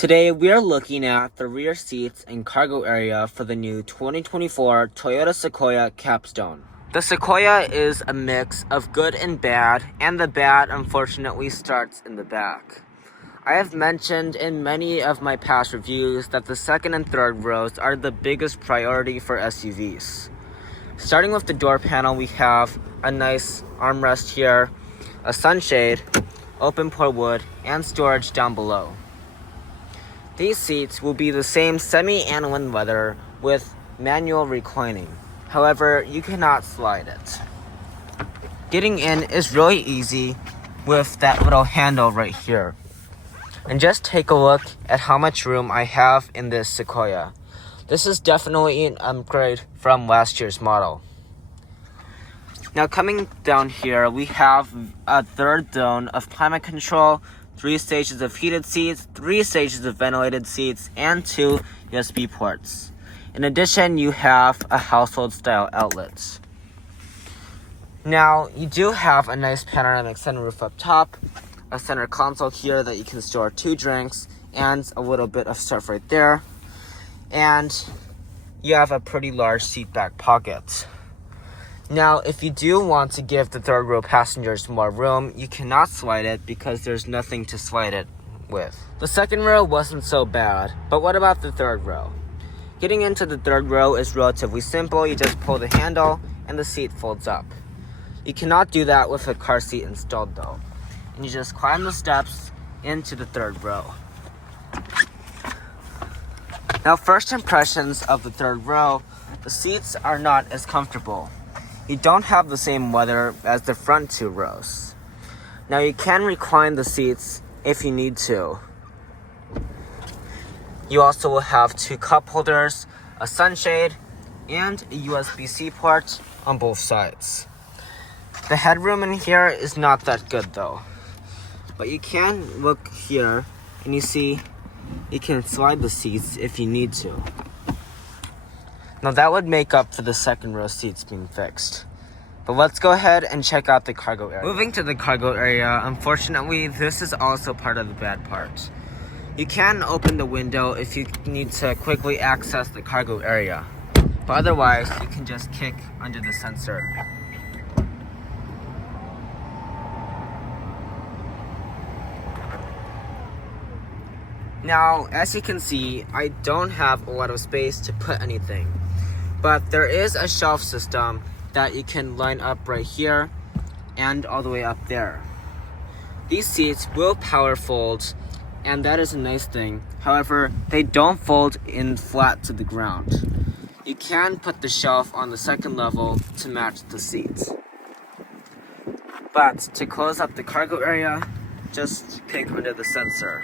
Today we are looking at the rear seats and cargo area for the new 2024 Toyota Sequoia Capstone. The Sequoia is a mix of good and bad, and the bad unfortunately starts in the back. I have mentioned in many of my past reviews that the second and third rows are the biggest priority for SUVs. Starting with the door panel, we have a nice armrest here, a sunshade, open port wood, and storage down below. These seats will be the same semi-aniline leather with manual reclining. However, you cannot slide it. Getting in is really easy with that little handle right here. And just take a look at how much room I have in this Sequoia. This is definitely an upgrade from last year's model. Now coming down here, we have a third zone of climate control, 3 stages of heated seats, 3 stages of ventilated seats, and 2 USB ports. In addition, you have a household style outlet. Now, you do have a nice panoramic sunroof up top, a center console here that you can store 2 drinks, and a little bit of stuff right there. And you have a pretty large seat back pocket. Now, if you do want to give the third row passengers more room, you cannot slide it because there's nothing to slide it with. The second row wasn't so bad, but what about the third row? Getting into the third row is relatively simple. You just pull the handle and the seat folds up. You cannot do that with a car seat installed though. And you just climb the steps into the third row. Now, first impressions of the third row, the seats are not as comfortable. You don't have the same leather as the front 2 rows. Now, you can recline the seats if you need to. You also will have 2 cup holders, a sunshade, and a USB-C port on both sides. The headroom in here is not that good though. But you can look here and you see you can slide the seats if you need to. Now that would make up for the second row seats being fixed. But let's go ahead and check out the cargo area. Moving to the cargo area, unfortunately, this is also part of the bad part. You can open the window if you need to quickly access the cargo area. But otherwise, you can just kick under the sensor. Now, as you can see, I don't have a lot of space to put anything. But there is a shelf system that you can line up right here and all the way up there. These seats will power fold, and that is a nice thing. However, they don't fold in flat to the ground. You can put the shelf on the second level to match the seats. But to close up the cargo area, just pick under the sensor.